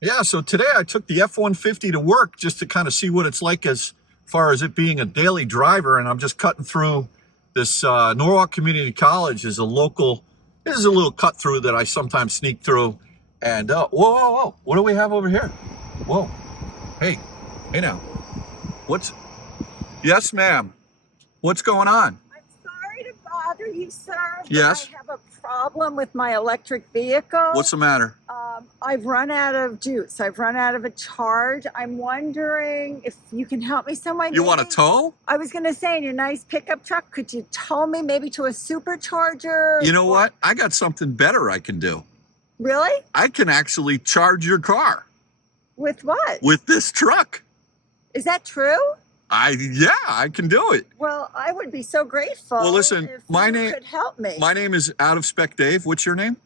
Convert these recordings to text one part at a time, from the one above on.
Yeah, so today I took the F-150 to work just to kind of see what it's like as far as it being a daily driver, and I'm just cutting through this Norwalk Community College is a local, this is a little cut through that I sometimes sneak through, and whoa, whoa, whoa, what do we have over here? Whoa, hey, hey now, what's, yes ma'am, what's going on? I'm sorry to bother you, sir. Yes? But I have a problem with my electric vehicle. What's the matter? I've run out of juice. I've run out of a charge. I'm wondering if you can help me some way. You want a tow? I was going to say, in your nice pickup truck, could you tow me maybe to a supercharger? You know what? I got something better I can do. Really? I can actually charge your car. With what? With this truck. Is that true? Yeah, I can do it. Well, I would be so grateful. Well, listen, if my you name could help me. My name is Out of Spec Dave. What's your name?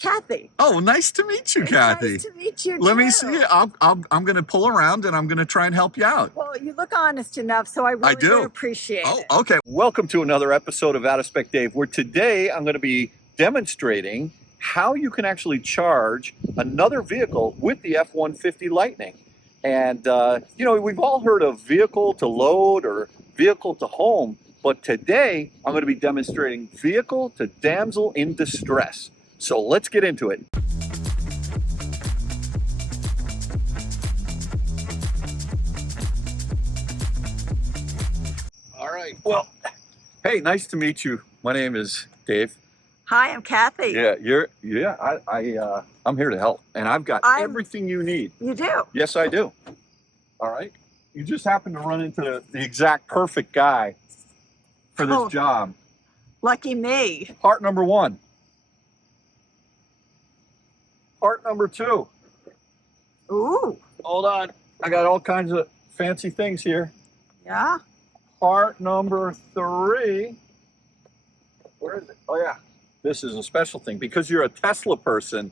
Kathy. Oh, nice to meet you, Kathy. Nice to meet you. Let too. me see it. I'm going to pull around and I'm going to try and help you out. Well, you look honest enough, so I really do. would appreciate it. Oh, okay. Welcome to another episode of Out of Spec Dave, where today I'm going to be demonstrating how you can actually charge another vehicle with the F-150 Lightning. And, you know, we've all heard of vehicle to load or vehicle to home, but today I'm going to be demonstrating vehicle to damsel in distress. So let's get into it. All right. Well, hey, nice to meet you. My name is Dave. Hi, I'm Kathy. I'm here to help, and I've got everything you need. You do? Yes, I do. All right. You just happen to run into the exact perfect guy for this job. Lucky me. Part number one. Part number two. Ooh. Hold on. I got all kinds of fancy things here. Yeah? Part number three. Where is it? Oh, yeah. This is a special thing. Because you're a Tesla person,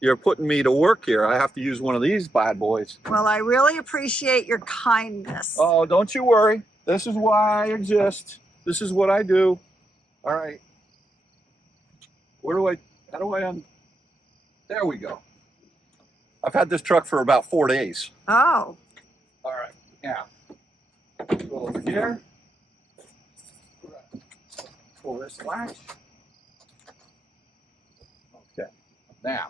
you're putting me to work here. I have to use one of these bad boys. Well, I really appreciate your kindness. Oh, don't you worry. This is why I exist. This is what I do. All right. How do I there we go. I've had this truck for about 4 days. Oh. All right. Now, go over here. Pull this latch. Okay. Now,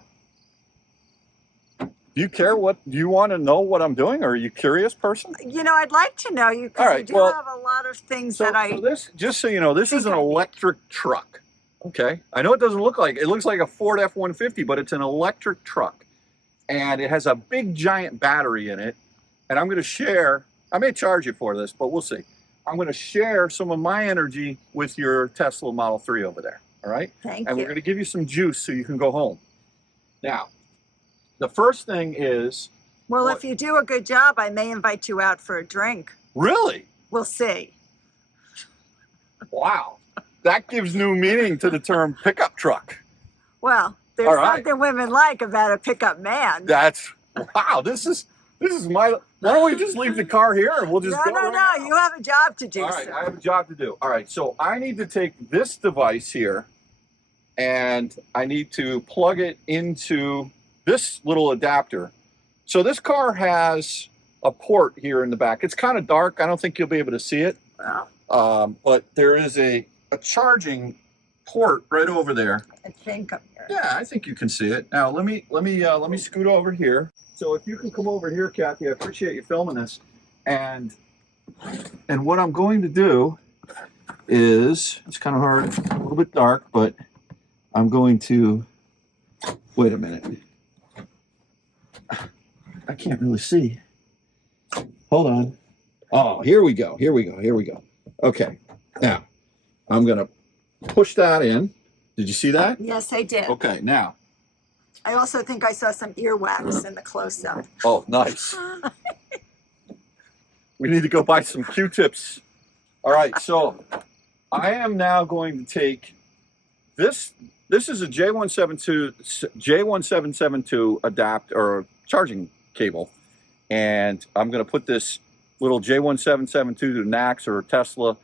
do you care do you want to know what I'm doing? Or are you a curious person? You know, I'd like to know you because you do have a lot of things that I... So this, just so you know, this is an electric truck. Okay. I know it doesn't look like, it looks like a Ford F-150, but it's an electric truck. And it has a big giant battery in it. And I'm going to share, I may charge you for this, but we'll see. I'm going to share some of my energy with your Tesla Model 3 over there. All right? Thank you. And we're going to give you some juice so you can go home. Now, the first thing is... Well, if you do a good job, I may invite you out for a drink. Really? We'll see. Wow. That gives new meaning to the term pickup truck. Well, there's something women like about a pickup man. Wow, this is my, why don't we just leave the car here and we'll just go No, now. you have a job to do, All right, sir. I have a job to do. All right, so I need to take this device here and I need to plug it into this little adapter. So this car has a port here in the back. It's kind of dark. I don't think you'll be able to see it. Well, But there is a charging port right over there. I think I'm here. Yeah, I think you can see it. Now let me scoot over here. So if you can come over here, Kathy, I appreciate you filming this. And what I'm going to do is, it's kind of hard, a little bit dark, but I'm going to, wait a minute. I can't really see. Hold on. Oh, here we go. Okay, now I'm going to push that in. Did you see that? Yes, I did. Okay, now. I also think I saw some earwax in the close-up. Oh, nice. We need to go buy some Q-tips. All right, so I am now going to take this. This is a J1772 adapt or charging cable, and I'm going to put this little J1772 to NACS or Tesla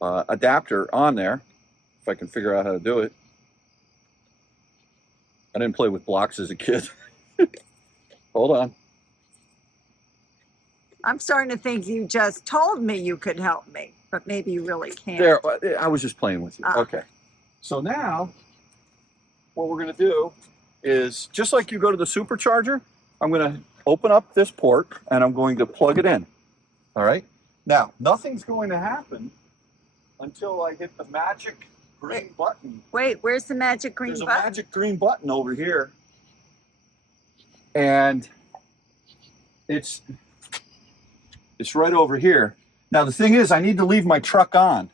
adapter on there, if I can figure out how to do it. I didn't play with blocks as a kid. Hold on. I'm starting to think you just told me you could help me, but maybe you really can't. There, I was just playing with you. Ah. Okay. So now, what we're going to do is, just like you go to the supercharger, I'm going to open up this port and I'm going to plug it in. All right. Now, nothing's going to happen until I hit the magic green button. Wait, where's the magic green There's button? a magic green button over here. And it's right over here. Now, the thing is, I need to leave my truck on,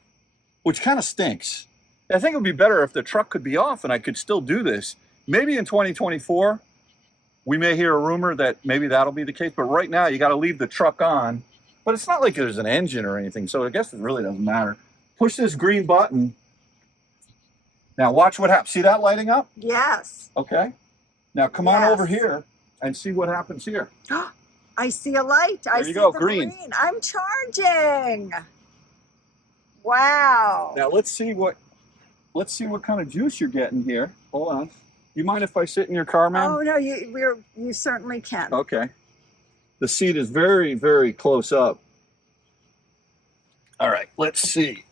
which kind of stinks. I think it would be better if the truck could be off and I could still do this. Maybe in 2024, we may hear a rumor that maybe that'll be the case. But right now, you got to leave the truck on. But it's not like there's an engine or anything, so I guess it really doesn't matter. Push this green button. Now, watch what happens. See that lighting up? Yes. Okay. Now, come on over here and see what happens here. I see a light. I see go, the green. I'm charging. Wow. Now let's see what kind of juice you're getting here. Hold on. You mind if I sit in your car, ma'am? Oh no, you certainly can. Okay. The seat is very, very close up. All right, let's see.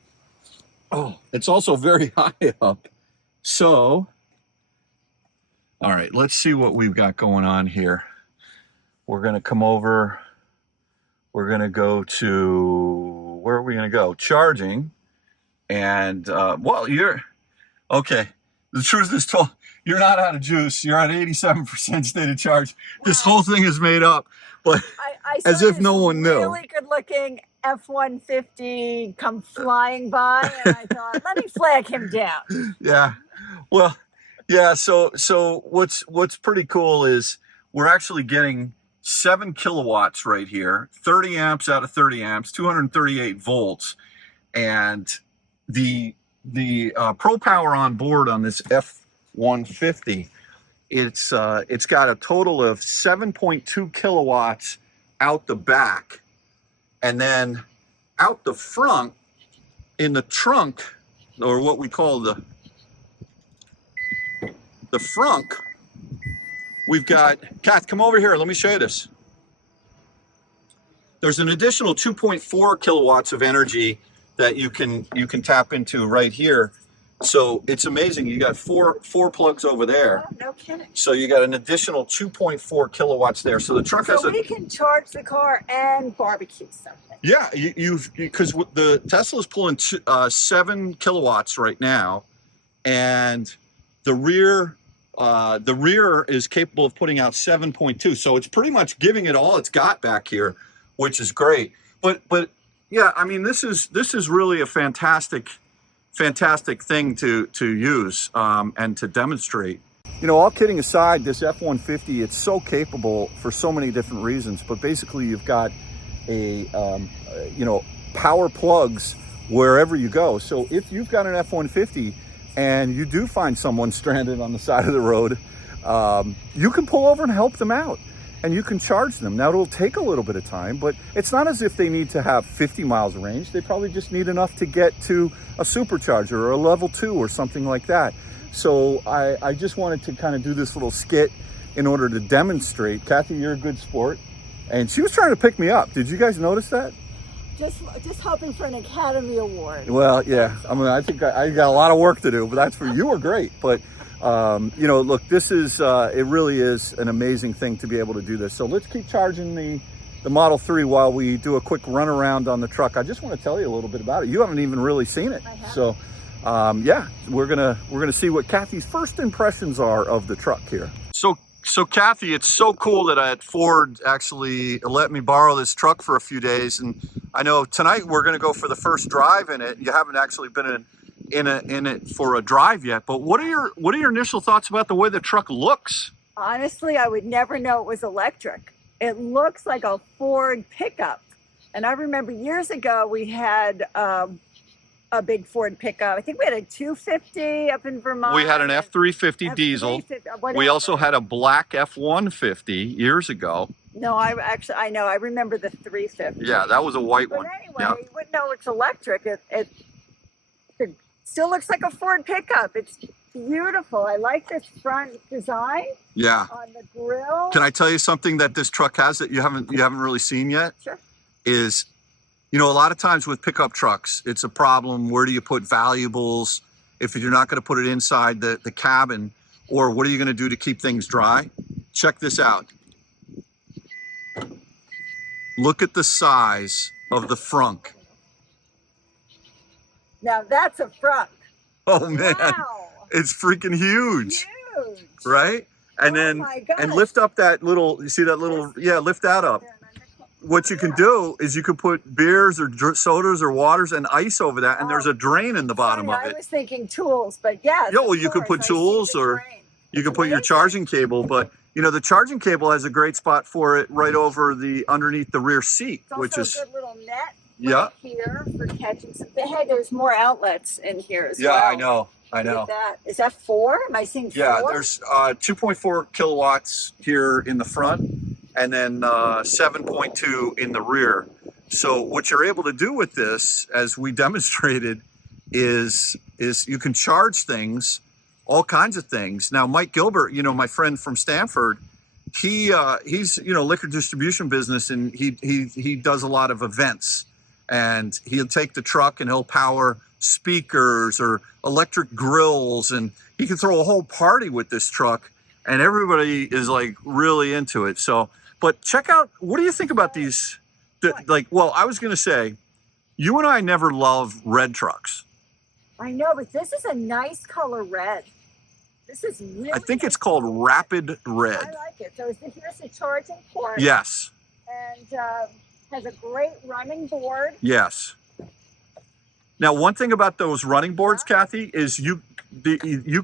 Oh, it's also very high up. So, all right, let's see what we've got going on here. We're going to come over. We're going to go to, where are we going to go? Charging. And, well, okay. The truth is told, you're not out of juice. You're at 87% state of charge. Wow. This whole thing is made up, but I as if no one knew. Really good looking F-150 come flying by, and I thought, let me flag him down. Yeah. Well, yeah. So what's pretty cool is we're actually getting 7 kilowatts right here, 30 amps out of 30 amps, 238 volts. And the Pro Power Onboard on this F-150, it's got a total of 7.2 kilowatts out the back. And then out the front, in the trunk, or what we call the frunk, we've got, Kath, come over here. Let me show you this. There's an additional 2.4 kilowatts of energy that you can tap into right here. So it's amazing. You got four plugs over there. Oh, no kidding. So you got an additional 2.4 kilowatts there. So the truck has we can charge the car and barbecue something. Yeah, because the Tesla's pulling 7 kilowatts right now, and the rear is capable of putting out 7.2. So it's pretty much giving it all it's got back here, which is great. But yeah, I mean, this is really a fantastic thing to use and to demonstrate. You know, all kidding aside, this F-150, it's so capable for so many different reasons. But basically, you've got power plugs wherever you go. So if you've got an F-150 and you do find someone stranded on the side of the road, you can pull over and help them out, and you can charge them. Now, it'll take a little bit of time, but it's not as if they need to have 50 miles of range. They probably just need enough to get to a supercharger or a level 2 or something like that. So I just wanted to kind of do this little skit in order to demonstrate. Kathy, you're a good sport. And she was trying to pick me up. Did you guys notice that? Just hoping for an Academy Award. Well, yeah. I mean, I think I got a lot of work to do, but that's for you. Were great. But, look, this is, it really is an amazing thing to be able to do this. So let's keep charging the Model 3 while we do a quick run around on the truck. I just want to tell you a little bit about it. You haven't even really seen it. I haven't. So, yeah, we're gonna see what Kathy's first impressions are of the truck here. So Kathy, it's so cool that Ford actually let me borrow this truck for a few days, and I know tonight we're going to go for the first drive in it. You haven't actually been in it for a drive yet, but what are your initial thoughts about the way the truck looks? Honestly, I would never know it was electric. It looks like a Ford pickup, and I remember years ago we had a big Ford pickup. I think we had a 250 up in Vermont. We had an F-350 diesel. We also had a black F-150 years ago. No, I know. I remember the 350. Yeah, that was a white but one. Anyway, yeah. You wouldn't know it's electric. It still looks like a Ford pickup. It's beautiful. I like this front design Yeah. on the grill. Can I tell you something that this truck has that you haven't really seen yet? Sure. Is, you know, a lot of times with pickup trucks, it's a problem. Where do you put valuables if you're not going to put it inside the cabin? Or what are you going to do to keep things dry? Check this out. Look at the size of the frunk. Now that's a front. Oh man, Wow. it's freaking huge, Huge. right? And Oh then my gosh. and lift up that little. You see that little? Yeah, lift that up. What you can do is you can put beers or sodas or waters and ice over that, and there's a drain in the bottom of I it. was thinking tools, but yes. Yeah, well, of you could put course, I see tools the or drain. you can It's put your amazing. charging cable, but you know the charging cable has a great spot for it right over the underneath the rear seat, It's which also is a good little net yeah, right here for catching some. Hey, there's more outlets in here as yeah, well. I know. Look at that. Is that 4? Am I seeing 4? Yeah, there's 2.4 kilowatts here in the front, and then 7.2 in the rear. So what you're able to do with this, as we demonstrated, is you can charge things, all kinds of things. Now, Mike Gilbert, you know, my friend from Stanford, he's you know, liquor distribution business, and he does a lot of events, and he'll take the truck and he'll power speakers or electric grills, and he can throw a whole party with this truck, and everybody is like really into it. So, but check out, what do you think about these? Like, well, I was gonna say, you and I never love red trucks. I know, but this is a nice color red. This is really. I think nice it's called color Rapid I Red. like it. So here's the charging port. Yes, And has a great running board. yes. Now, one thing about those running boards, Kathy, is you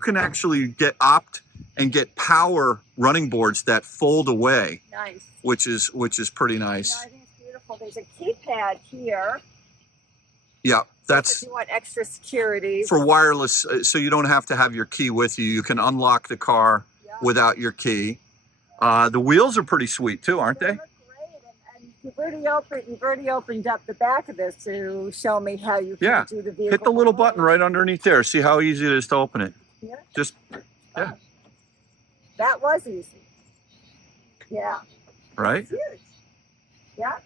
can actually opt and get power running boards that fold away, Nice. which is pretty No, nice. I think it's beautiful. There's a keypad here. Yeah, If that's you want extra security. for wireless, so you don't have to have your key with you. You can unlock the car Yeah. without your key. The wheels are pretty sweet too, aren't They they? look great, and you've already opened up the back of this to show me how you can Yeah. do the vehicle. Hit the little controls. button right underneath there. See how easy it is to open it. Yeah. Just, yeah, That was easy. Yeah. right? It's huge. Yeah.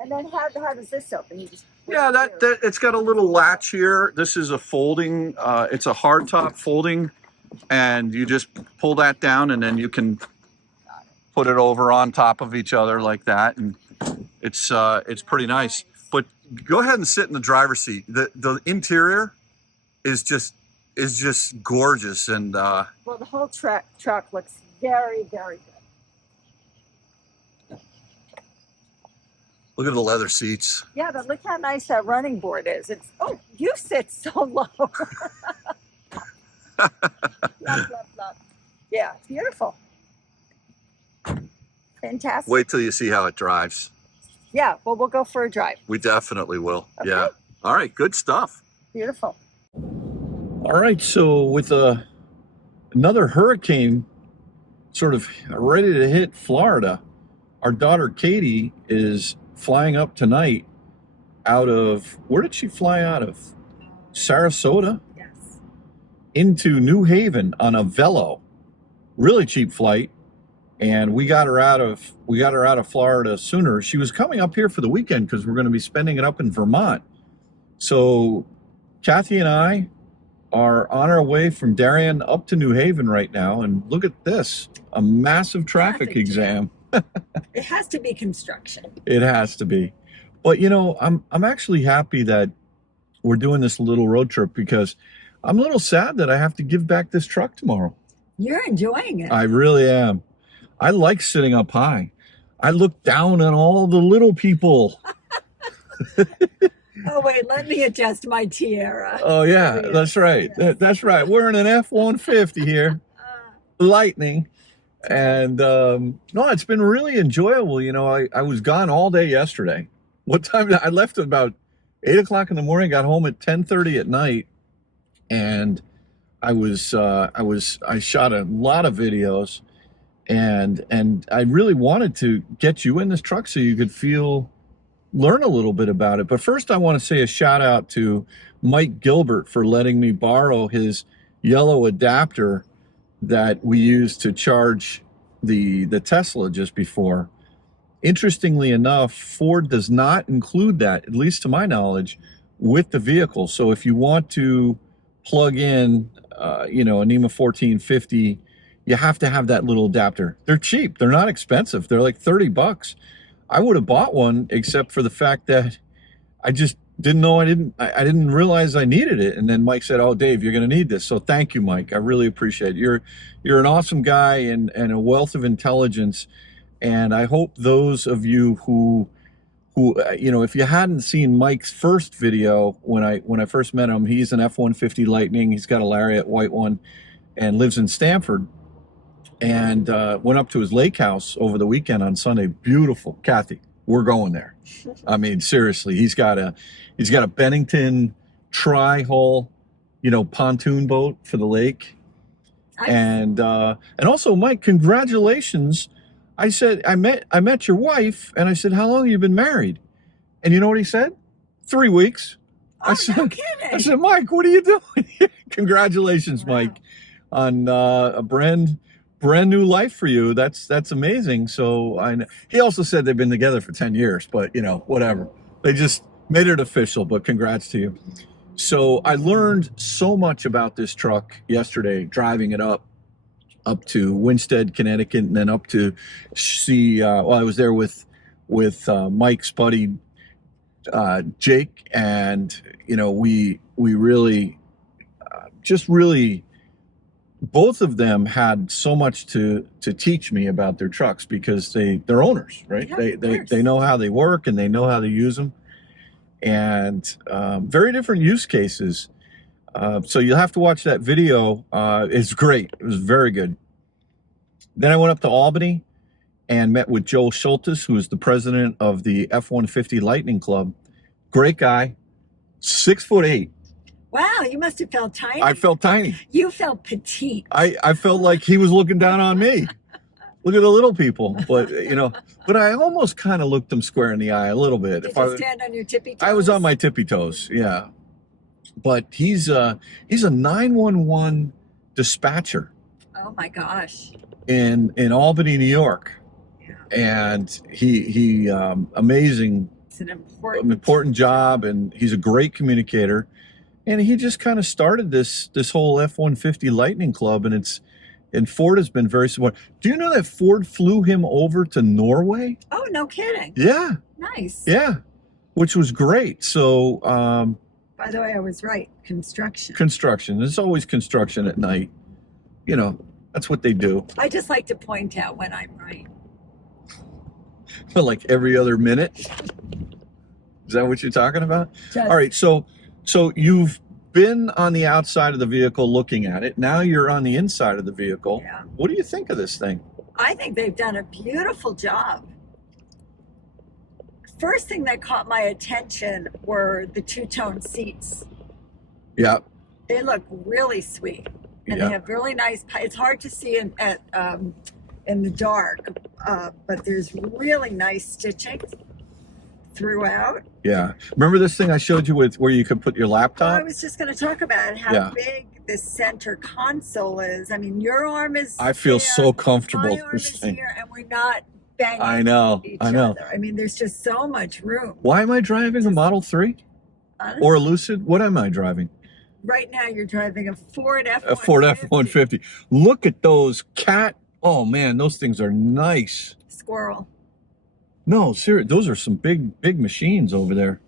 And then how does this open? You just Yeah, that it's got a little latch here. This is a folding, it's a hardtop folding, and you just pull that down, and then you can put it over on top of each other like that, and it's pretty nice. But go ahead and sit in the driver's seat. The interior is just gorgeous, and Well, the whole truck looks very, very good. look at the leather seats. Yeah, but look how nice that running board is. It's you sit so low. Love, love, love. Yeah, beautiful. Fantastic. Wait till you see how it drives. Yeah, well, we'll go for a drive. We definitely will. Okay. Yeah. All right, good stuff. Beautiful. All right, so with another hurricane sort of ready to hit Florida, our daughter Katie is flying up tonight out of, where did she fly out of? Sarasota Yes. into New Haven on a Velo. Really cheap flight. And we got her out of Florida sooner. She was coming up here for the weekend because we're going to be spending it up in Vermont. So Kathy and I are on our way from Darien up to New Haven right now, and look at this, a massive traffic exam. It has to be construction. It has to be. But you know, I'm actually happy that we're doing this little road trip, because I'm a little sad that I have to give back this truck tomorrow. You're enjoying it. I really am. I like sitting up high. I look down on all the little people. Oh, wait, let me adjust my tiara. Oh yeah, that's right. That's right. We're in an F-150 here, Lightning. And no, it's been really enjoyable. You know, I was gone all day yesterday. What time? I left at about 8 o'clock in the morning, got home at 10:30 at night. And I shot a lot of videos, and I really wanted to get you in this truck so you could learn a little bit about it. But first I want to say a shout out to Mike Gilbert for letting me borrow his yellow adapter that we used to charge the Tesla just before. Interestingly enough, Ford does not include that, at least to my knowledge, with the vehicle. So if you want to plug in, you know, a NEMA 1450, you have to have that little adapter. They're cheap. They're not expensive. They're like 30 bucks. I would have bought one, except for the fact that I just didn't know I didn't realize I needed it. And then Mike said, "Oh, Dave, you're going to need this." So thank you, Mike. I really appreciate it. You're an awesome guy and a wealth of intelligence. And I hope those of you who you know, if you hadn't seen Mike's first video when I first met him, he's an F-150 Lightning. He's got a Lariat white one and lives in Stamford. And went up to his lake house over the weekend on Sunday. Beautiful. Kathy, we're going there. I mean, seriously, he's got a Bennington tri-hull, you know, pontoon boat for the lake. And also, Mike, congratulations. I said, I met your wife, and I said, "How long have you been married?" And you know what he said? 3 weeks. Oh, no kidding. I said, "Mike, what are you doing?" Congratulations, wow, Mike, on a brand new life for you. That's amazing. So he also said they've been together for 10 years, but you know, whatever. They just made it official, but congrats to you. So I learned so much about this truck yesterday, driving it up to Winstead, Connecticut, and then up to see, well, I was there with Mike's buddy, Jake, and, you know, we really, just really, both of them had so much to teach me about their trucks, because they're owners, right? Yeah, they know how they work and they know how to use them, and very different use cases. So you'll have to watch that video. It's great. It was very good. Then I went up to Albany and met with Joe Schultes, who is the president of the F-150 Lightning Club. Great guy, 6'8". Wow, you must have felt tiny. I felt tiny. You felt petite. I felt like he was looking down on me. Look at the little people. But, you know, but I almost kind of looked him square in the eye a little bit. Did you stand on your tippy toes? I was on my tippy toes, yeah. But he's a 911 dispatcher. Oh my gosh. In Albany, New York. Yeah. And he amazing. It's an important job, and he's a great communicator. And he just kind of started this whole F-150 Lightning Club, and Ford has been very supportive. Do you know that Ford flew him over to Norway? Oh, no kidding. Yeah. Nice. Yeah, which was great. So, by the way, I was right. Construction. Construction. There's always construction at night. You know, that's what they do. I just like to point out when I'm right. But like every other minute? Is that what you're talking about? Just, all right, so you've been on the outside of the vehicle looking at it. Now you're on the inside of the vehicle. Yeah. What do you think of this thing? I think they've done a beautiful job. First thing that caught my attention were the two-tone seats. Yeah. They look really sweet. And they have really nice, it's hard to see in the dark, but there's really nice stitching throughout. Yeah. Remember this thing I showed you with where you could put your laptop? Well, I was just going to talk about how big the center console is. I mean, your arm is I feel there, so comfortable my arm with this is thing. here, and we're not banging I know. each I know. other. I mean, there's just so much room. Why am I driving a Model 3? Honestly, Or a Lucid? What am I driving? right now you're driving a Ford F-150. A Ford F-150. Look at those oh man, those things are nice. Squirrel. No, seriously, those are some big machines over there.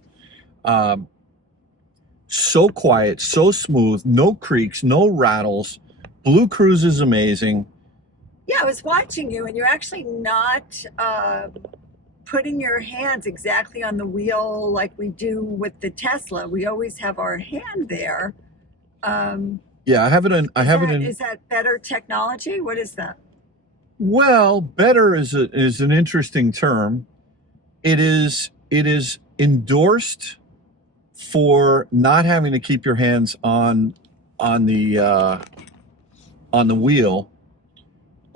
So quiet, so smooth, no creaks, no rattles. Blue Cruise is amazing. Yeah, I was watching you, and you're actually not putting your hands exactly on the wheel like we do with the Tesla. We always have our hand there. Yeah, I have it in. Is that better technology? What is that? Well, better is an interesting term. It is endorsed for not having to keep your hands on the wheel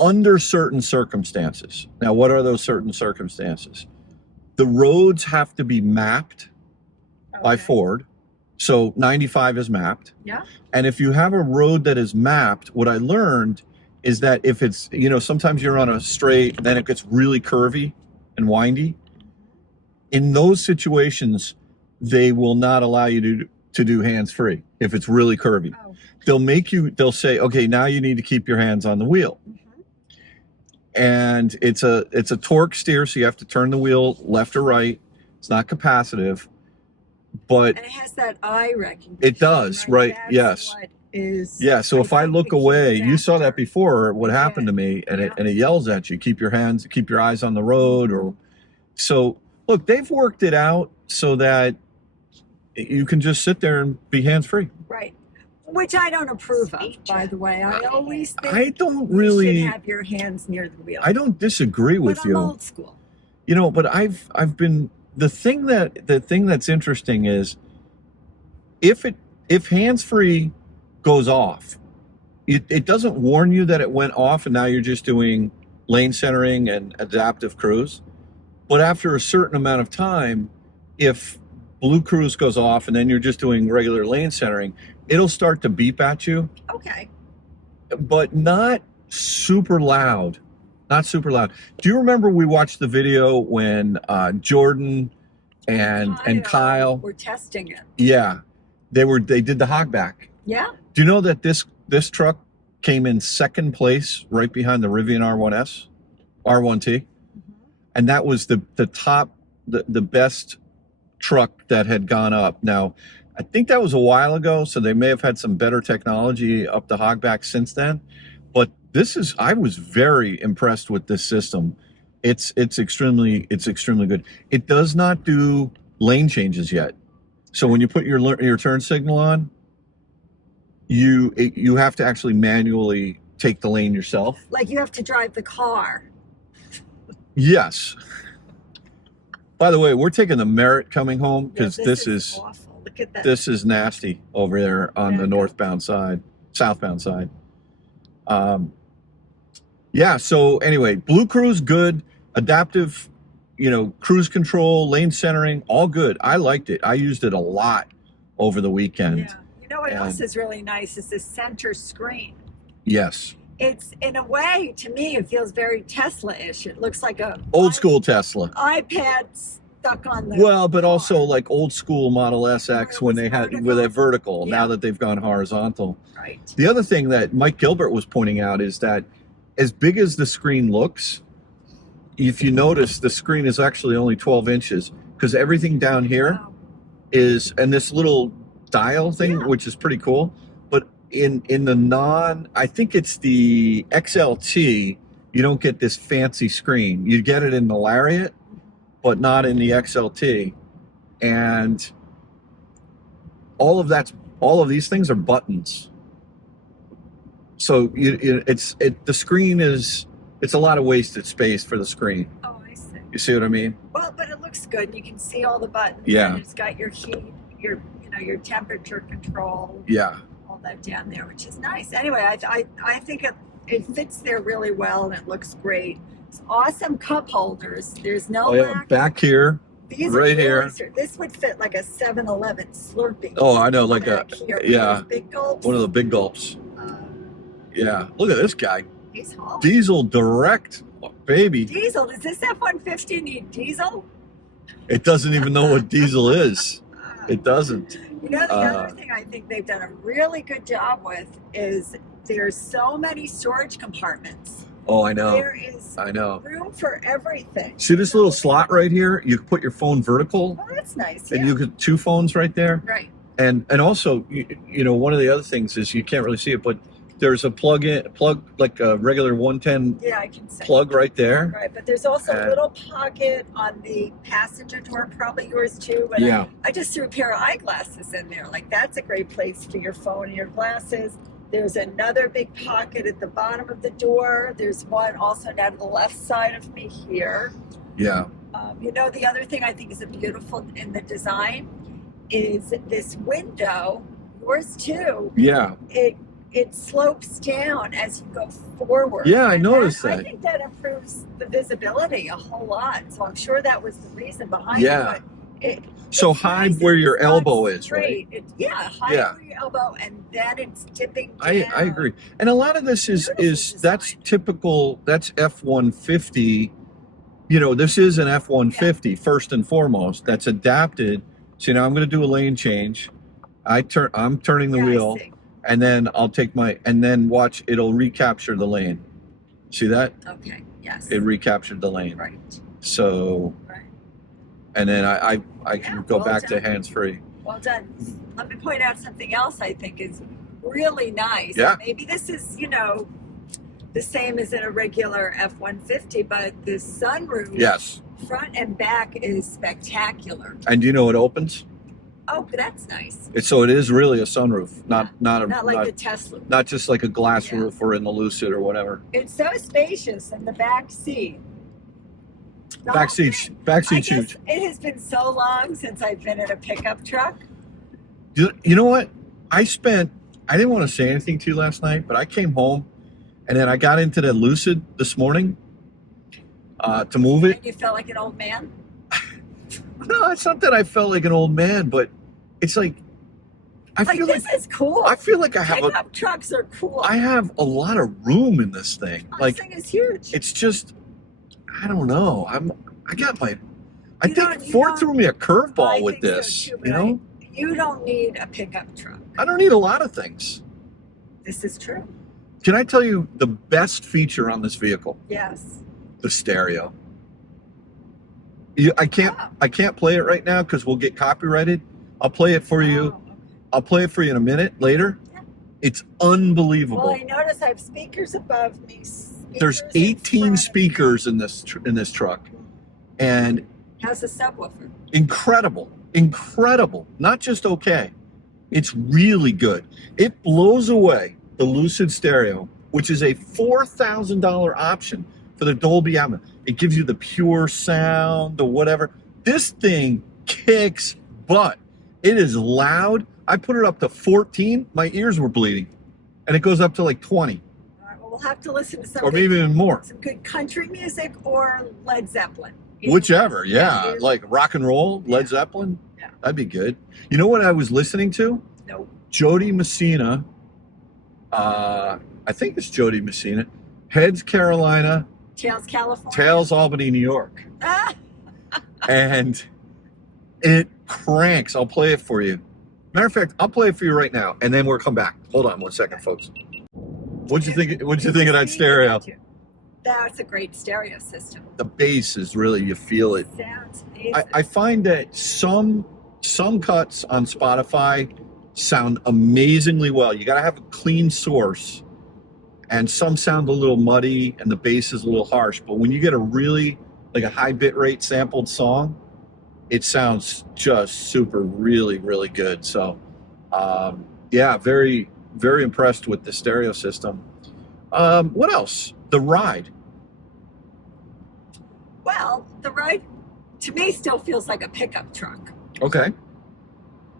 under certain circumstances. Now, what are those certain circumstances? The roads have to be mapped by Ford. So 95 is mapped. Yeah. And if you have a road that is mapped, what I learned is that if it's, you know, sometimes you're on a straight, then it gets really curvy and windy. In those situations, they will not allow you to do hands-free if it's really curvy. Oh. They'll say, okay, now you need to keep your hands on the wheel. And it's a torque steer, so you have to turn the wheel left or right. It's not capacitive, but and it has that eye recognition. It does, right? That's Yes. what is, yeah. So if I think look the key away, you saw that factor. before. What I happened to did. me, and Yeah. it yells at you. Keep your eyes on the road, or so. Look, they've worked it out so that you can just sit there and be hands-free. Right. Which I don't approve of, by the way. I always think I don't you really. should have your hands near the wheel. I don't disagree with but I'm you. old school. You know, but I've been the thing that's interesting is if hands-free goes off, it doesn't warn you that it went off and now you're just doing lane centering and adaptive cruise. But after a certain amount of time, if blue cruise goes off and then you're just doing regular lane centering, it'll start to beep at you, Okay. but not super loud. Not super loud. Do you remember we watched the video when Jordan and Kyle? We're testing it. Yeah, they did the hogback. Yeah. Do you know that this truck came in second place, right behind the Rivian R1S, R1T, and that was the top, the best truck that had gone up. Now, I think that was a while ago, so they may have had some better technology up the hogback since then. But I was very impressed with this system. It's extremely good. It does not do lane changes yet. So when you put your turn signal on, you have to actually manually take the lane yourself. Like you have to drive the car. Yes. By the way, we're taking the Merit coming home because this is awful. Look at that. This is nasty over there on the southbound side. Yeah, so anyway, Blue Cruise, good. Adaptive, cruise control, lane centering, all good. I liked it. I used it a lot over the weekend. Yeah. You know what else is really nice is the center screen. Yes. It's, in a way, to me, it feels very Tesla-ish. It looks like a old school Tesla. iPad stuck on the but also like old school Model SX when they had with a vertical. Yeah. Now that they've gone horizontal. Right. The other thing that Mike Gilbert was pointing out is that as big as the screen looks, if you notice, the screen is actually only 12 inches because everything down here is, and this little dial thing, which is pretty cool. But in the I think it's the XLT, you don't get this fancy screen. You get it in the Lariat, but not in the XLT. And all of these things are buttons. So the screen it's a lot of wasted space for the screen. Oh, I see. You see what I mean? Well, but it looks good. You can see all the buttons. Yeah. And it's got your heat, your temperature control. Yeah. All that down there, which is nice. Anyway, I think it fits there really well and it looks great. It's awesome cup holders. There's no back here. These right are here. This would fit like a 7-Eleven Slurpee. Oh, I know, like Big gulps. One of the big gulps. Yeah, look at this guy. He's hauling. Diesel direct, baby. Diesel. Does this F-150 need diesel? It doesn't even know what diesel is. It doesn't. The other thing I think they've done a really good job with is there's so many storage compartments. Oh, I know. There is room for everything. See this little slot right here? You can put your phone vertical. Oh, that's nice. And you could 2 phones right there. Right. And also, one of the other things is you can't really see it, but there's a plug like a regular 110 I can see. plug right there. Right, but there's also a little pocket on the passenger door, probably yours too. But I just threw a pair of eyeglasses in there. Like that's a great place for your phone and your glasses. There's another big pocket at the bottom of the door. There's one also down to the left side of me here. Yeah. The other thing I think is beautiful in the design is this window, yours too. Yeah. It slopes down as you go forward. Yeah, I noticed that. I think that improves the visibility a whole lot. So I'm sure that was the reason behind it. But So it's high nice, where it's your not elbow is, right? straight. Yeah, high Yeah. where your elbow, and then it's dipping down. I agree. And a lot of this is Beautiful that's design. typical, that's F-150. You know, this is an F-150 first and foremost. That's adapted. So now I'm going to do a lane change. I'm turning the Yeah, I wheel, see. and then I'll take and then watch, it'll recapture the lane. See that? Okay, yes. It recaptured the lane. Right. So, Right. and then I can Yeah, go well back to done. hands-free. Well done. Let me point out something else I think is really nice. Yeah. Maybe this is, the same as in a regular F-150, but the sunroof, Yes. front and back, is spectacular. And do you know it opens? Oh, that's nice. So it is really a sunroof, not Like the Tesla. not just like a glass Yeah. roof or in the Lucid or whatever. It's so spacious in the back seat. Back seat's huge. It has been so long since I've been in a pickup truck. You know what? I didn't want to say anything to you last night, but I came home and then I got into the Lucid this morning to move it. And you felt like an old man? No, it's not that I felt like an old man, but it's like I feel like this is cool. I feel like I have Pickup trucks are cool. I have a lot of room in this thing. This Like thing is huge. it's just I don't know. I You think don't- you Ford don't- threw me a I curveball with think so this. too, but You know, you don't need a pickup truck. I don't need a lot of things. This is true. Can I tell you the best feature on this vehicle? Yes. The stereo. I can't play it right now because we'll get copyrighted. I'll play it for you. Oh, okay. I'll play it for you in a minute later. Yeah. It's unbelievable. Well, I notice I have speakers above me. There's speakers in 18 front. speakers in this truck, and How's the subwoofer? incredible. Not just okay. It's really good. It blows away the Lucid stereo, which is a $4,000 option for the Dolby Atmos. It gives you the pure sound or whatever. This thing kicks butt. It is loud. I put it up to 14. My ears were bleeding. And it goes up to like 20 All right, well, we'll have to listen to or something, maybe even more. some good country music or Led Zeppelin. Whichever, yeah. either- Like rock and roll, Led Zeppelin. Yeah. That'd be good. You know what I was listening to? No. Jody Messina. I think it's Jody Messina. Heads Carolina, Tails, California. Tails Albany, New York. Ah, And it cranks. I'll play it for you. Matter of fact, I'll play it for you right now, and then we'll come back. Hold on 1 second, folks. What'd you think of that stereo? That's a great stereo system. The bass is really, you feel it. Sounds amazing. I find that some cuts on Spotify sound amazingly well. You got to have a clean source, and some sound a little muddy, and the bass is a little harsh. But when you get a really like a high bit rate sampled song, it sounds just super, really, really good. So, yeah, very, very impressed with the stereo system. What else? The ride. Well, the ride to me still feels like a pickup truck. Okay.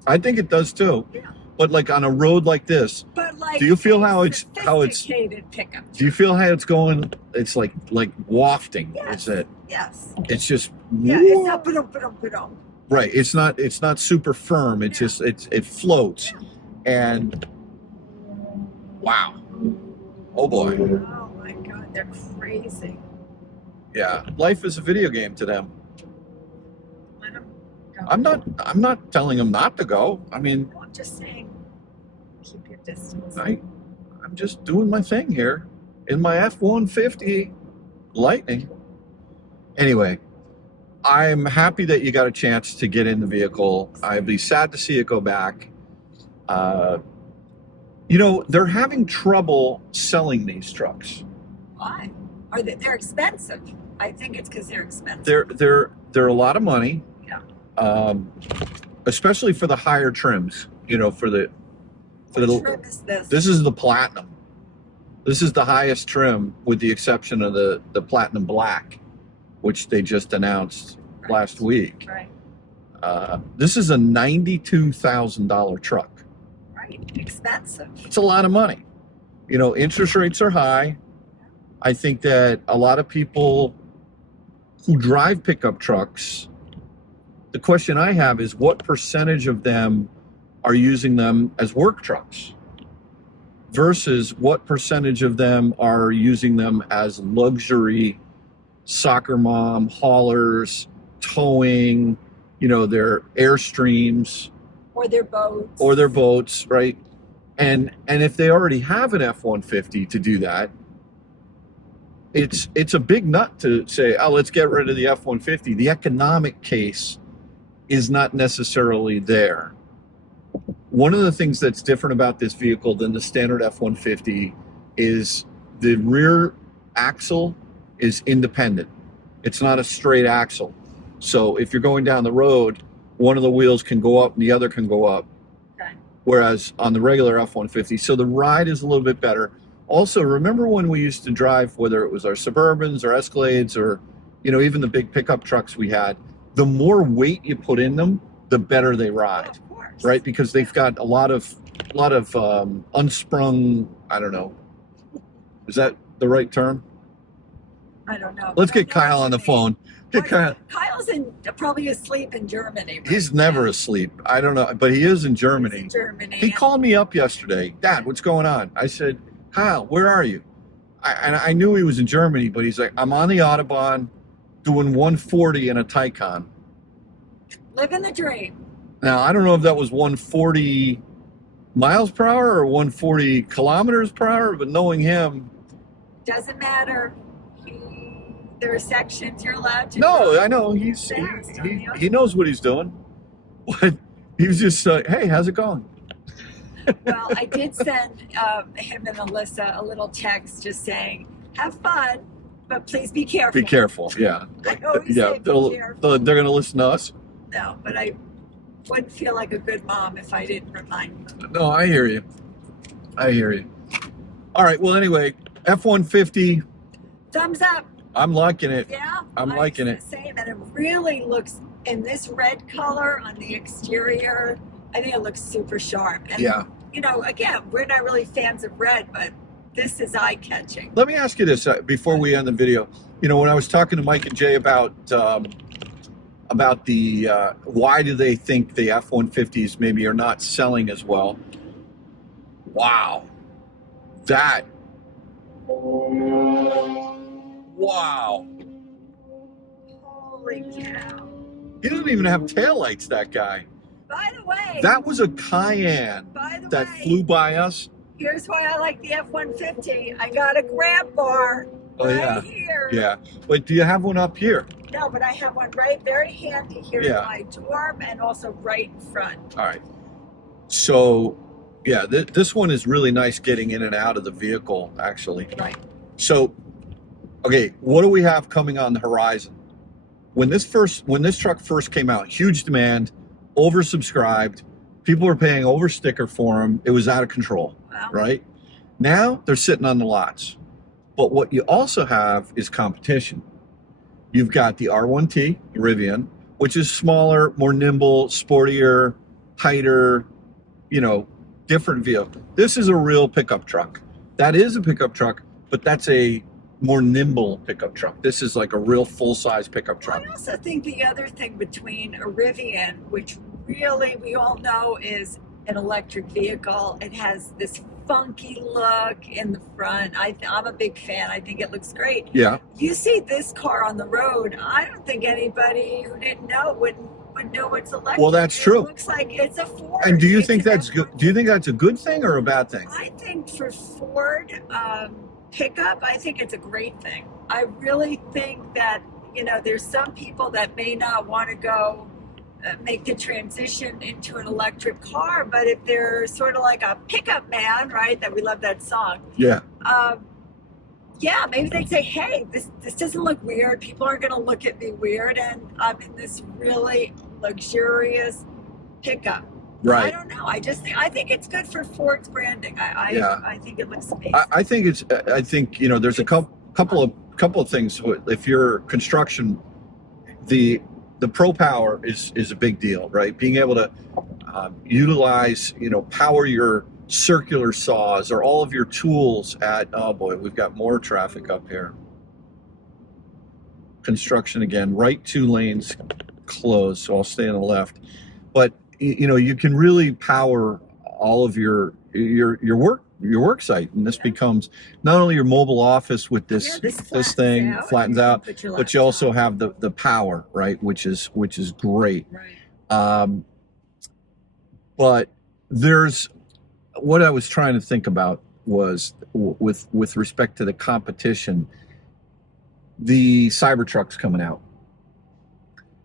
I think it does too. Yeah. But like on a road like this, But like, do you feel a how it's sophisticated pickup truck. do you feel how it's going? It's like wafting. Yes. Yes. It's just Yeah, it's not ba-dum. right. It's not super firm. It's just it floats. And wow. Oh boy. Oh my God, they're crazy. Yeah. Life is a video game to them. Let 'em go. I'm not telling them not to go. I mean, No, I'm just saying, keep your distance. I'm just doing my thing here in my F-150 Lightning. Anyway, I'm happy that you got a chance to get in the vehicle. I'd be sad to see it go back. You know, they're having trouble selling these trucks. Why? They're expensive. I think it's because they're expensive. They're a lot of money. Yeah. Especially for the higher trims. You know, for the What trim is this? This is the Platinum. This is the highest trim, with the exception of the Platinum Black, which they just announced last week. Right. This is a $92,000 truck. Right. Expensive. It's a lot of money. You know, interest rates are high. I think that a lot of people who drive pickup trucks The question I have is what percentage of them are using them as work trucks versus what percentage of them are using them as luxury soccer mom haulers, towing, you know, their Airstreams or their boats, right? And if they already have an F-150 to do that, it's a big nut to say, oh, let's get rid of the F-150. The economic case is not necessarily there. One of the things that's different about this vehicle than the standard F-150 is the rear axle is independent. It's not a straight axle. So if you're going down the road, one of the wheels can go up and the other can go up. Okay. Whereas on the regular F-150, so the ride is a little bit better. Also, remember when we used to drive, whether it was our Suburbans or Escalades or, you know, even the big pickup trucks we had, the more weight you put in them, the better they ride, of course. right? Because they've got a lot of unsprung, I don't know, is that the right term? I don't know. Let's get Kyle on the phone. Get Kyle. Kyle's probably asleep in Germany. Right He's never now. asleep. I don't know, but he is in Germany. He's in Germany. He called me up yesterday. Dad, what's going on? I said, Kyle, where are you? I knew he was in Germany, but he's like, I'm on the Autobahn doing 140 in a Taycan. Living the dream. Now, I don't know if that was 140 miles per hour or 140 kilometers per hour, but knowing him. Doesn't matter. There are sections you're allowed to. No, I know. He knows what he's doing. But he was just hey, how's it going? Well, I did send him and Alyssa a little text just saying, have fun, but please be careful. Be careful, yeah. I always Yeah, say be careful. they're going to listen to us. No, but I wouldn't feel like a good mom if I didn't remind them. No, I hear you. I hear you. All right, well, anyway, F-150. Thumbs up. I'm liking it. Yeah, I'm liking it. Saying that it really looks in this red color on the exterior. I think it looks super sharp. And, Yeah. you know, again, we're not really fans of red, but this is eye-catching. Let me ask you this before we end the video. You know, when I was talking to Mike and Jay about the why do they think the F-150s maybe are not selling as well? Wow, that. Wow. Holy cow. He doesn't even have taillights, that guy. By the way. That was a Cayenne that flew by us. Here's why I like the F-150. I got a grab bar right here. Yeah. But do you have one up here? No, but I have one very handy here in my dorm and also right in front. All right. So, yeah, this one is really nice getting in and out of the vehicle, actually. Right. So, okay, what do we have coming on the horizon? When this truck first came out, huge demand, oversubscribed, people were paying over sticker for them. It was out of control, right? Now they're sitting on the lots. But what you also have is competition. You've got the R1T, Rivian, which is smaller, more nimble, sportier, tighter, you know, different vehicle. This is a real pickup truck. That is a pickup truck, but that's a more nimble pickup truck. This is like a real full-size pickup truck. I also think the other thing between a Rivian, which really we all know is an electric vehicle, it has this funky look in the front. I'm a big fan. I think it looks great. Yeah. You see this car on the road, I don't think anybody who didn't know would know it's electric. Well, that's true. It looks like it's a Ford. And do you think that's good? Do you think that's a good thing or a bad thing? I think for Ford pickup, I think it's a great thing. I really think that, you know, there's some people that may not want to go make the transition into an electric car, but if they're sort of like a pickup man, right, that we love that song. Yeah. Yeah, maybe they'd say, hey, this doesn't look weird. People aren't going to look at me weird, and I'm in this really luxurious pickup. Right. I don't know. I think it's good for Ford's branding. I think it looks amazing. I think you know, there's a couple of things. If you're construction, the Pro Power is a big deal, right? Being able to utilize, you know, power your circular saws or all of your tools at, oh boy, we've got more traffic up here. Construction again, right 2 lanes, closed, so I'll stay on the left. But you know, you can really power all of your work site, and this becomes not only your mobile office with this thing flattens out, but you also have the power, right, which is great. Right. But there's what I was trying to think about was with respect to the competition, the Cybertruck's coming out,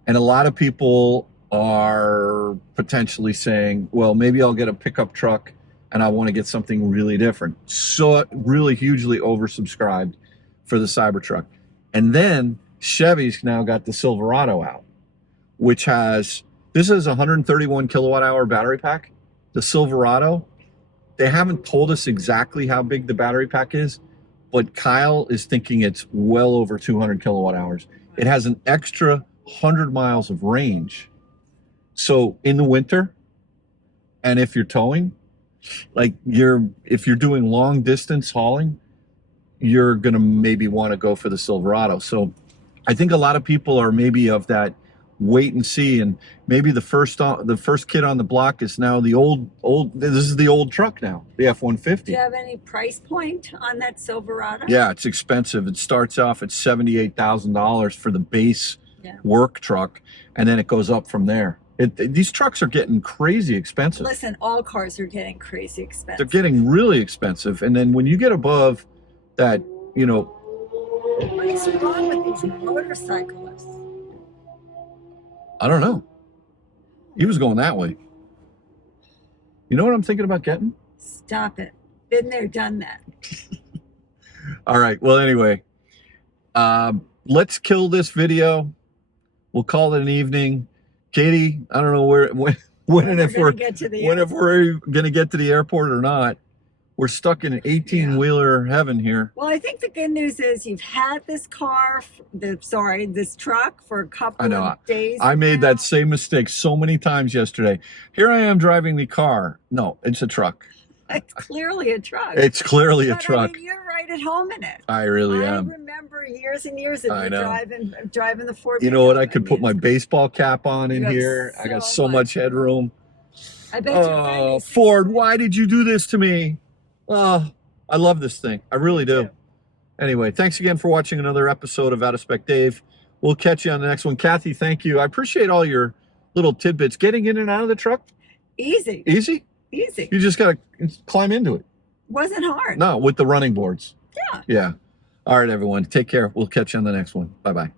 and a lot of people are potentially saying, well, maybe I'll get a pickup truck and I want to get something really different. So really hugely oversubscribed for the Cybertruck. And then Chevy's now got the Silverado out, which has, this is a 131 kilowatt hour battery pack. The Silverado, they haven't told us exactly how big the battery pack is, but Kyle is thinking it's well over 200 kilowatt hours. It has an extra 100 miles of range. So in the winter, and if you're towing, like if you're doing long distance hauling, you're gonna maybe want to go for the Silverado. So I think a lot of people are maybe of that wait and see, and maybe the first kid on the block is now the old this is the old truck now, the F-150. Do you have any price point on that Silverado? Yeah, it's expensive. It starts off at $78,000 for the base work truck, and then it goes up from there. These trucks are getting crazy expensive. Listen, all cars are getting crazy expensive. They're getting really expensive, and then when you get above that, you know. What is wrong with these motorcyclists? I don't know. He was going that way. You know what I'm thinking about getting? Stop it. Been there, done that. All right. Well, anyway, let's kill this video. We'll call it an evening. Katie, I don't know when and if we're going to get to the airport or not. We're stuck in an 18-wheeler heaven here. Well, I think the good news is you've had this this truck for a couple of days. I made that same mistake so many times yesterday. Here I am driving the car. No, it's a truck. It's clearly a truck. It's clearly a truck. I mean, you're right at home in it. I really am. I remember years and years of you driving the Ford. You know what? I could put my baseball cap on in here. I got so much headroom. I bet you. Ford, why did you do this to me? Oh, I love this thing. I really do. Anyway, thanks again for watching another episode of Out of Spec Dave. We'll catch you on the next one. Kathy, thank you. I appreciate all your little tidbits. Getting in and out of the truck? Easy. Easy? Easy. You just got to climb into it. Wasn't hard. No, with the running boards. Yeah. Yeah. All right, everyone. Take care. We'll catch you on the next one. Bye-bye.